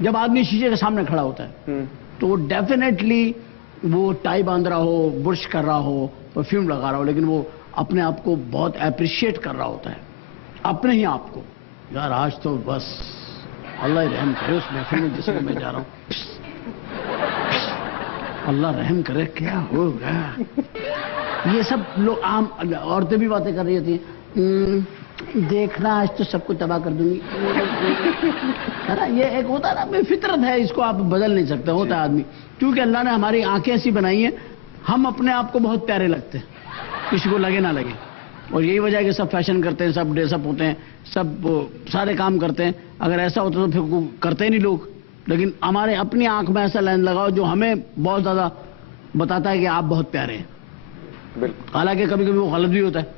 جب آدمی شیشے کے سامنے کھڑا ہوتا ہے تو ڈیفینیٹلی وہ ٹائی باندھ رہا ہو, برش کر رہا ہو, پرفیوم لگا رہا ہو, لیکن وہ اپنے آپ کو بہت اپریشیٹ کر رہا ہوتا ہے, اپنے ہی آپ کو. یار آج تو بس اللہ رحم کرے اس محفل میں جس میں میں جا رہا ہوں, اللہ رحم کرے, کیا ہو گیا. یہ سب لوگ عام عورتیں بھی باتیں کر رہی ہوتی ہیں, دیکھنا آج تو سب کو تباہ کر دوں گی, ہے نا. یہ ایک ہوتا ہے نا, فطرت ہے, اس کو آپ بدل نہیں سکتے, ہوتا ہے آدمی. کیونکہ اللہ نے ہماری آنکھیں ایسی بنائی ہیں, ہم اپنے آپ کو بہت پیارے لگتے ہیں, کسی کو لگے نہ لگے. اور یہی وجہ ہے کہ سب فیشن کرتے ہیں, سب ڈریس اپ ہوتے ہیں, سب سارے کام کرتے ہیں. اگر ایسا ہوتا تو پھر کرتے ہی نہیں لوگ. لیکن ہمارے اپنی آنکھ میں ایسا لینس لگاؤ جو ہمیں بہت زیادہ بتاتا ہے کہ آپ بہت پیارے ہیں, حالانکہ کبھی کبھی وہ غلط بھی ہوتا ہے.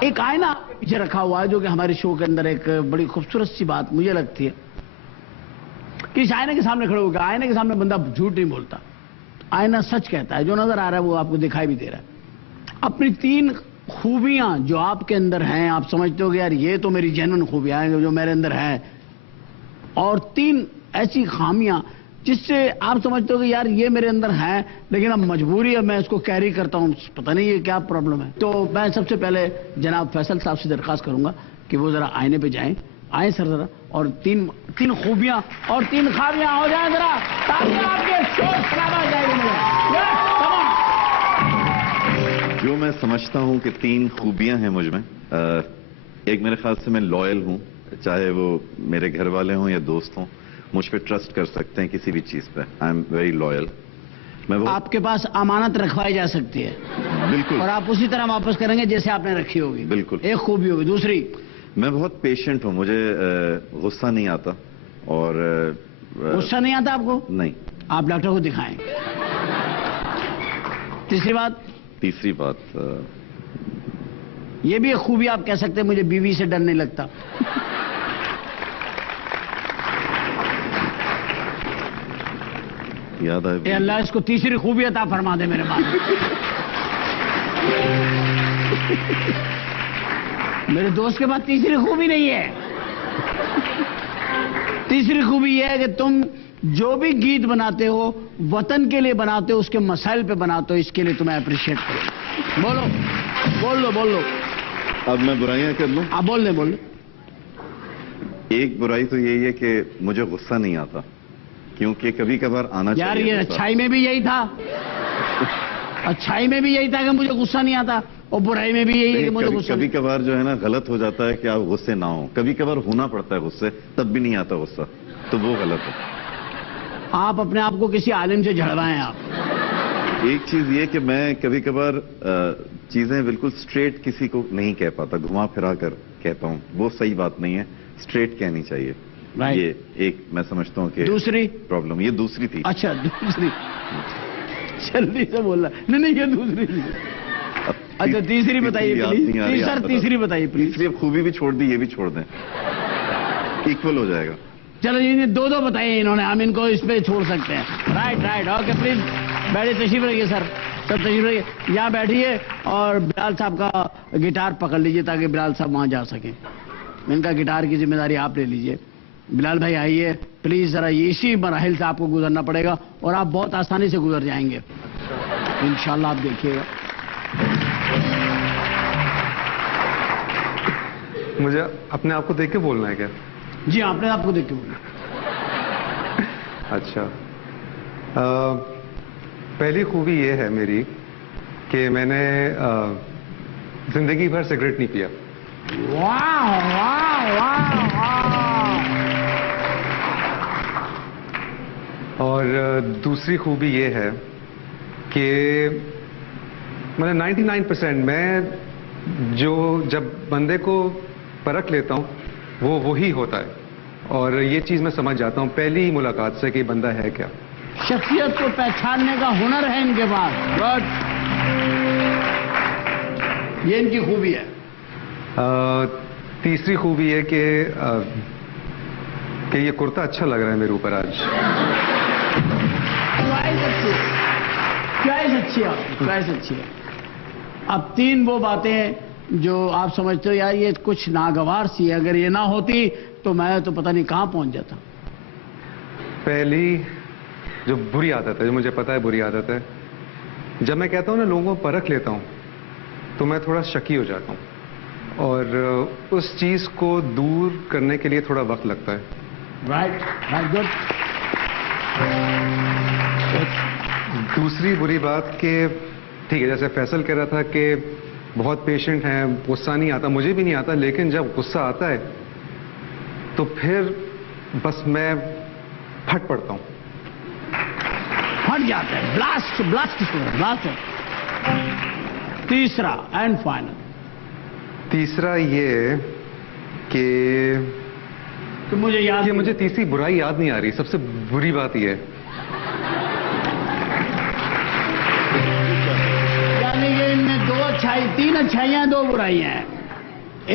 ایک آئینہ پیچھے رکھا ہوا ہے جو کہ ہمارے شو کے اندر ایک بڑی خوبصورت سی بات مجھے لگتی ہے کہ اس آئینے کے سامنے کھڑے ہو گیا. آئینے کے سامنے بندہ جھوٹ نہیں بولتا, آئینہ سچ کہتا ہے, جو نظر آ رہا ہے وہ آپ کو دکھائی بھی دے رہا ہے. اپنی 3 خوبیاں جو آپ کے اندر ہیں, آپ سمجھتے ہو کہ یار یہ تو میری جینون خوبیاں ہیں جو میرے اندر ہیں, اور 3 ایسی خامیاں جس سے آپ سمجھتے ہو کہ یار یہ میرے اندر ہے لیکن اب مجبوری ہے میں اس کو کیری کرتا ہوں, پتہ نہیں یہ کیا پرابلم ہے. تو میں سب سے پہلے جناب فیصل صاحب سے درخواست کروں گا کہ وہ ذرا آئینے پہ جائیں, آئیں سر ذرا, اور 3 خوبیاں اور 3 خامیاں ہو جائیں ذرا, تاکہ آپ کے شور شرابہ ہو جائے گا. جو میں سمجھتا ہوں کہ 3 خوبیاں ہیں مجھ میں, ایک میرے خیال سے میں لائل ہوں, چاہے وہ میرے گھر والے ہوں یا دوست ہوں, مجھ پہ ٹرسٹ کر سکتے ہیں کسی بھی چیز پہ. I am very loyal. آپ کے پاس امانت رکھوائی جا سکتی ہے, بالکل, اور آپ اسی طرح واپس کریں گے جیسے آپ نے رکھی ہوگی. بالکل, ایک خوبی ہوگی. دوسری, میں بہت پیشنٹ ہوں, مجھے غصہ نہیں آتا. اور غصہ نہیں آتا آپ کو؟ نہیں. آپ ڈاکٹر کو دکھائیں. تیسری بات, یہ بھی ایک خوبی آپ کہہ سکتے ہیں, مجھے بیوی سے ڈر نہیں لگتا. یاد آئے, اے اللہ اس کو تیسری خوبی عطا فرما دے میرے بات. میرے دوست کے پاس تیسری خوبی نہیں ہے. تیسری خوبی یہ ہے کہ تم جو بھی گیت بناتے ہو وطن کے لیے بناتے ہو, اس کے مسائل پہ بناتے ہو, اس کے لیے تمہیں اپریشیٹ کرو. بول لو. اب میں برائیاں کر لوں؟ آپ بول لیں. ایک برائی تو یہی ہے کہ مجھے غصہ نہیں آتا, کیونکہ کبھی کبھار آنا چاہیے. یار یہ اچھائی میں بھی یہی تھا, اچھائی میں بھی یہی تھا کہ مجھے غصہ نہیں آتا, اور برائی میں بھی یہی ہے کہ مجھے غصہ. کبھی کبھار جو ہے نا غلط ہو جاتا ہے کہ آپ غصے نہ ہوں, کبھی کبھار ہونا پڑتا ہے غصے, تب بھی نہیں آتا غصہ, تو وہ غلط ہے. آپ اپنے آپ کو کسی عالم سے جھڑوائیں. آپ ایک چیز یہ کہ میں کبھی کبھار چیزیں بالکل سٹریٹ کسی کو نہیں کہہ پاتا, گھما پھرا کر کہتا ہوں, وہ صحیح بات نہیں ہے, سٹریٹ کہنی چاہیے. یہ ایک میں سمجھتا ہوں کہ دوسری پرابلم, یہ دوسری تھی. اچھا دوسری, جلدی سے بول رہا. نہیں یہ دوسری تھی. اچھا تیسری بتائیے پلیز. سر تیسری بتائیے پلیز. تیسری خوبی بھی چھوڑ دی, یہ بھی چھوڑ دیں, ایکول ہو جائے گا. چلو یہ 2 بتائیے انہوں نے, ہم ان کو اس پہ چھوڑ سکتے ہیں. رائٹ اوکے پلیز بیٹھیے, تشریف رکھیے سر تشریف رکھیے, یہاں بیٹھیے, اور بلال صاحب کا گٹار پکڑ لیجئے تاکہ بلال صاحب وہاں جا سکیں. ان کا گٹار کی ذمہ داری آپ لے لیجئے. بلال بھائی آئیے پلیز, ذرا اسی مراحل سے آپ کو گزرنا پڑے گا اور آپ بہت آسانی سے گزر جائیں گے انشاءاللہ, آپ دیکھیے گا. مجھے اپنے آپ کو دیکھ کے بولنا ہے کیا؟ جی اپنے آپ کو دیکھ کے بولنا. اچھا, پہلی خوبی یہ ہے میری کہ میں نے زندگی بھر سگریٹ نہیں پیا. اور دوسری خوبی یہ ہے کہ میں 99% میں جو جب بندے کو پرکھ لیتا ہوں وہ وہی ہوتا ہے, اور یہ چیز میں سمجھ جاتا ہوں پہلی ملاقات سے کہ بندہ ہے کیا. شخصیت کو پہچاننے کا ہنر ہے ان کے پاس. یہ ان کی خوبی ہے. تیسری خوبی ہے کہ یہ کرتا اچھا لگ رہا ہے میرے اوپر آج. چوائس اچھی ہے. اب 3 وہ باتیں جو آپ سمجھتے ہو یار یہ کچھ ناگوار سی ہے, اگر یہ نہ ہوتی تو میں تو پتہ نہیں کہاں پہنچ جاتا. پہلی جو بری عادت ہے، جو مجھے پتا ہے بری عادت ہے، جب میں کہتا ہوں نا لوگوں کو پرکھ لیتا ہوں تو میں تھوڑا شکی ہو جاتا ہوں، اور اس چیز کو دور کرنے کے لیے تھوڑا وقت لگتا ہے۔ Right good. دوسری بری بات کہ ٹھیک ہے، جیسے فیصل کہہ رہا تھا کہ بہت پیشنٹ ہیں، غصہ نہیں آتا، مجھے بھی نہیں آتا، لیکن جب غصہ آتا ہے تو پھر بس میں پھٹ پڑتا ہوں، پھٹ جاتا ہے، بلاسٹ۔ تیسرا اینڈ فائنل، تیسرا یہ کہ مجھے یاد، یہ مجھے تیسری برائی یاد نہیں آ رہی، سب سے بری بات یہ ہے یعنی کہ ان میں 2 اچھائی، 3 اچھائیاں ہیں، 2 برائیاں ہیں،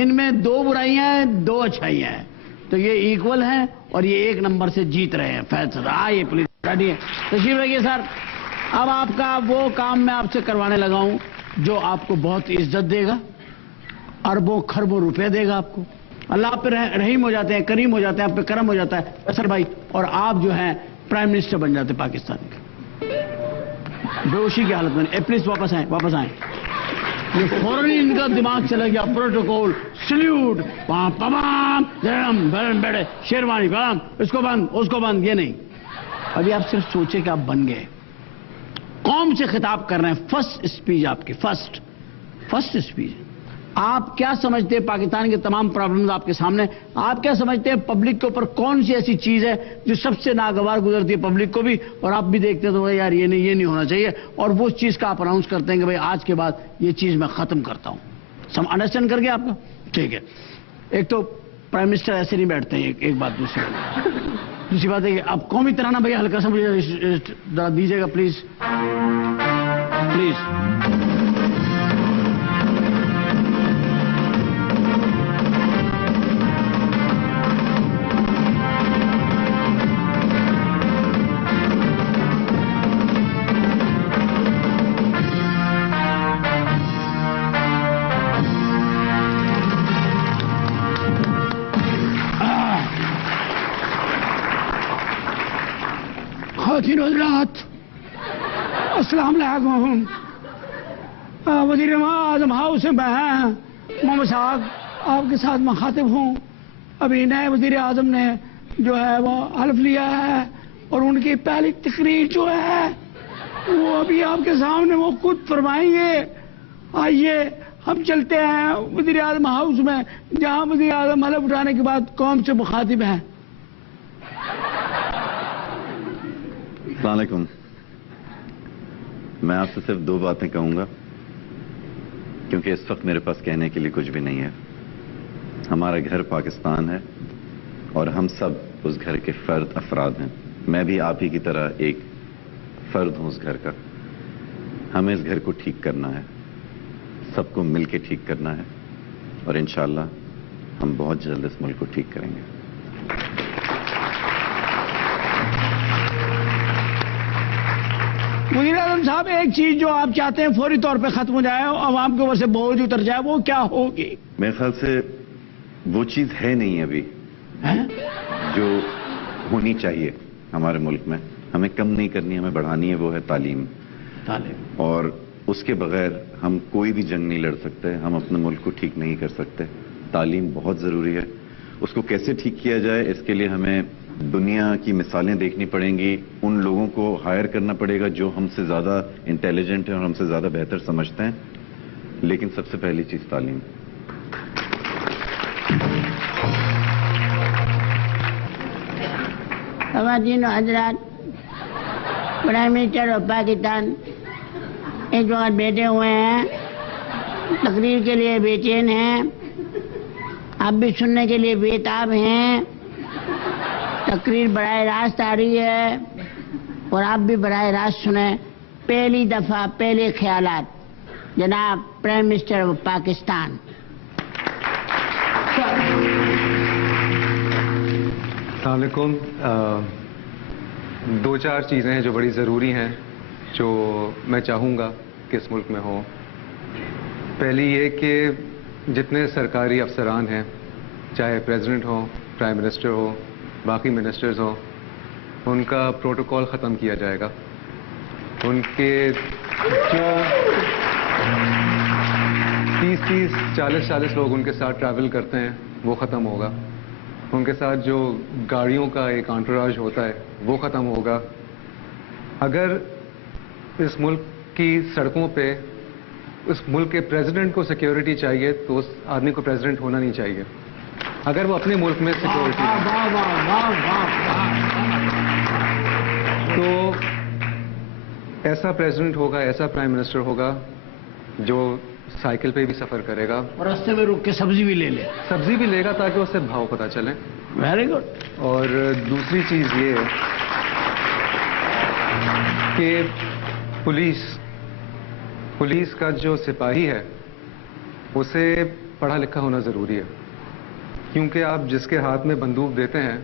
ان میں 2 برائیاں ہیں، 2 اچھائیاں ہیں، تو یہ ایکول ہیں اور یہ 1 نمبر سے جیت رہے ہیں۔ فیصل آئیے پلیز، بیٹھیے، تشریف رکھیے سر۔ اب آپ کا وہ کام میں آپ سے کروانے لگا ہوں جو آپ کو بہت عزت دے گا، اربوں خربوں روپے دے گا آپ کو، اللہ آپ پہ رحیم ہو جاتے ہیں، کریم ہو جاتے ہیں، آپ پہ کرم ہو جاتا ہے فیصل بھائی، اور آپ جو ہیں پرائم منسٹر بن جاتے ہیں پاکستان کے، بے ہوشی کی حالت میں۔ پلیز واپس آئیں۔ یہ فوراً ان کا دماغ چلا گیا، پروٹوکول، سلیوٹ، بیٹھے، شیروانی بام، اس کو بند، یہ نہیں۔ ابھی آپ صرف سوچے کہ آپ بن گئے، قوم سے خطاب کر رہے ہیں، فرسٹ اسپیچ آپ کی، فرسٹ اسپیچ۔ آپ کیا سمجھتے ہیں پاکستان کے تمام پرابلمز آپ کے سامنے، آپ کیا سمجھتے ہیں پبلک کے اوپر کون سی ایسی چیز ہے جو سب سے ناگوار گزرتی ہے پبلک کو بھی، اور آپ بھی دیکھتے ہیں تو یار یہ نہیں ہونا چاہیے، اور وہ چیز کا آپ اناؤنس کرتے ہیں کہ بھائی آج کے بعد یہ چیز میں ختم کرتا ہوں۔ انڈرسٹینڈ کر گیا آپ کا؟ ٹھیک ہے۔ ایک تو پرائم منسٹر ایسے نہیں بیٹھتے ہیں، ایک بات۔ دوسری بات ہے کہ آپ قومی ترانہ بھائی ہلکا سا مجھے دیجیے گا پلیز۔ حضرات السلام علیکم، وزیر اعظم ہاؤس میں محمد صاحب آپ کے ساتھ مخاطب ہوں۔ ابھی نئے وزیر اعظم نے جو ہے وہ حلف لیا ہے، اور ان کی پہلی تقریر جو ہے وہ ابھی آپ کے سامنے وہ خود فرمائیں گے۔ آئیے ہم چلتے ہیں وزیر اعظم ہاؤس میں، جہاں وزیر اعظم حلف اٹھانے کے بعد قوم سے مخاطب ہیں۔ السلام علیکم۔ میں آپ سے صرف 2 باتیں کہوں گا، کیونکہ اس وقت میرے پاس کہنے کے لیے کچھ بھی نہیں ہے۔ ہمارا گھر پاکستان ہے اور ہم سب اس گھر کے افراد ہیں۔ میں بھی آپ ہی کی طرح ایک فرد ہوں اس گھر کا۔ ہمیں اس گھر کو ٹھیک کرنا ہے، سب کو مل کے ٹھیک کرنا ہے، اور انشاءاللہ ہم بہت جلد اس ملک کو ٹھیک کریں گے۔ وزیر اعظم صاحب، ایک چیز جو آپ چاہتے ہیں فوری طور پہ ختم ہو جائے، عوام کے اوپر سے بوجھ اتر جائے، وہ کیا ہوگی؟ میرے خیال سے وہ چیز ہے نہیں ابھی جو ہونی چاہیے ہمارے ملک میں۔ ہمیں کم نہیں کرنی، ہمیں بڑھانی ہے، وہ ہے تعلیم۔ اور اس کے بغیر ہم کوئی بھی جنگ نہیں لڑ سکتے، ہم اپنے ملک کو ٹھیک نہیں کر سکتے۔ تعلیم بہت ضروری ہے، اس کو کیسے ٹھیک کیا جائے اس کے لیے ہمیں دنیا کی مثالیں دیکھنی پڑیں گی، ان لوگوں کو ہائر کرنا پڑے گا جو ہم سے زیادہ انٹیلیجنٹ ہیں اور ہم سے زیادہ بہتر سمجھتے ہیں، لیکن سب سے پہلی چیز تعلیم۔ خواتین و حضرات، پرائم منسٹر آف پاکستان اس وقت بیٹھے ہوئے ہیں، تقریر کے لیے بے چین ہیں، آپ بھی سننے کے لیے بےتاب ہیں۔ تقریر براہ راست آ رہی ہے اور آپ بھی براہ راست سنیں۔ پہلی دفعہ پہلے خیالات، جناب پرائم منسٹر آف پاکستان۔ السلام علیکم۔ 2-4 چیزیں ہیں جو بڑی ضروری ہیں، جو میں چاہوں گا کہ اس ملک میں ہوں۔ پہلی یہ کہ جتنے سرکاری افسران ہیں، چاہے پریزیڈنٹ ہو، پرائم منسٹر ہو، باقی منسٹرز ہو، ان کا پروٹوکول ختم کیا جائے گا. ان کے جو 30-30, 40-40 لوگ ان کے ساتھ ٹریول کرتے ہیں وہ ختم ہوگا. ان کے ساتھ جو گاڑیوں کا ایک انٹوراج ہوتا ہے وہ ختم ہوگا. اگر اس ملک کی سڑکوں پہ اس ملک کے پریزیڈنٹ کو سیکیورٹی چاہیے تو اس آدمی کو پریزیڈنٹ ہونا نہیں چاہیے. اگر وہ اپنے ملک میں سیکیورٹی تو ایسا پریزیڈنٹ ہوگا, ایسا پرائم منسٹر ہوگا جو سائیکل پہ بھی سفر کرے گا اور راستے میں رک کے سبزی بھی لے لے. سبزی بھی لے گا تاکہ اسے بھاؤ پتہ چلے. Very good. اور دوسری چیز یہ ہے کہ پولیس کا جو سپاہی ہے اسے پڑھا لکھا ہونا ضروری ہے, کیونکہ آپ جس کے ہاتھ میں بندوق دیتے ہیں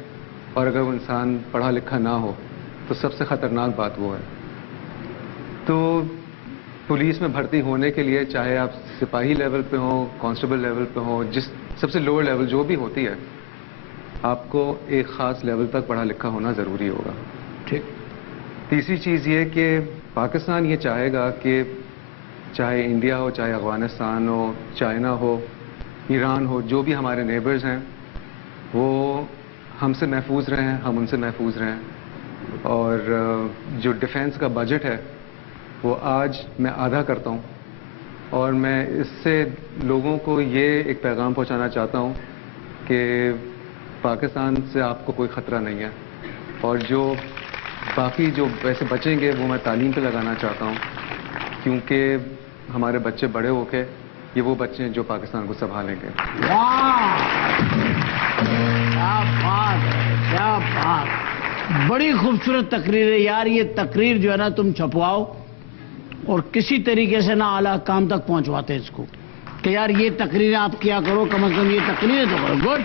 اور اگر وہ انسان پڑھا لکھا نہ ہو تو سب سے خطرناک بات وہ ہے. تو پولیس میں بھرتی ہونے کے لیے چاہے آپ سپاہی لیول پہ ہوں, کانسٹیبل لیول پہ ہوں, جس سب سے لوور لیول جو بھی ہوتی ہے, آپ کو ایک خاص لیول تک پڑھا لکھا ہونا ضروری ہوگا. ٹھیک. تیسری چیز یہ کہ پاکستان یہ چاہے گا کہ چاہے انڈیا ہو, چاہے افغانستان ہو, چائنا ہو, ایران ہو, جو بھی ہمارے نیبرز ہیں وہ ہم سے محفوظ رہیں, ہم ان سے محفوظ رہیں. اور جو ڈیفینس کا بجٹ ہے وہ آج میں آدھا کرتا ہوں, اور میں اس سے لوگوں کو یہ ایک پیغام پہنچانا چاہتا ہوں کہ پاکستان سے آپ کو کوئی خطرہ نہیں ہے. اور جو باقی جو پیسے بچیں گے وہ میں تعلیم پہ لگانا چاہتا ہوں, کیونکہ ہمارے بچے بڑے ہو کے یہ وہ بچے ہیں جو پاکستان کو سنبھالیں گے. کیا بات ہے, کیا بات. بڑی خوبصورت تقریر ہے یار. یہ تقریر جو ہے نا تم چھپواؤ اور کسی طریقے سے نا اعلیٰ کام تک پہنچواتے اس کو کہ یار یہ تقریریں آپ کیا کرو, کم از کم یہ تقریریں تو کرو. گڈ.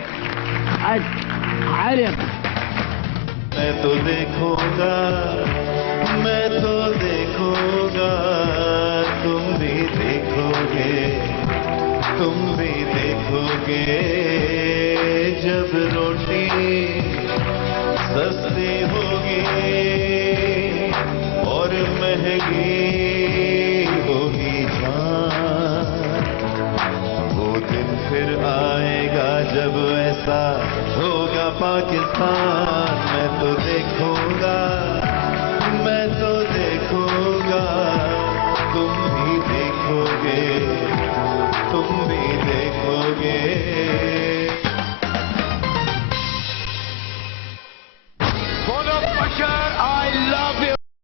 میں تو دیکھوں گا, میں تو دیکھوں گا, تم بھی دیکھو گے, تم بھی دیکھو گے, جب روٹی سستی ہوگی اور مہنگی ہوگی جان, وہ دن پھر آئے گا جب ایسا ہوگا پاکستان. میں تو دیکھوں گا, میں تو دیکھوں گا, تم بھی دیکھو گے, تم بھی دیکھو گے.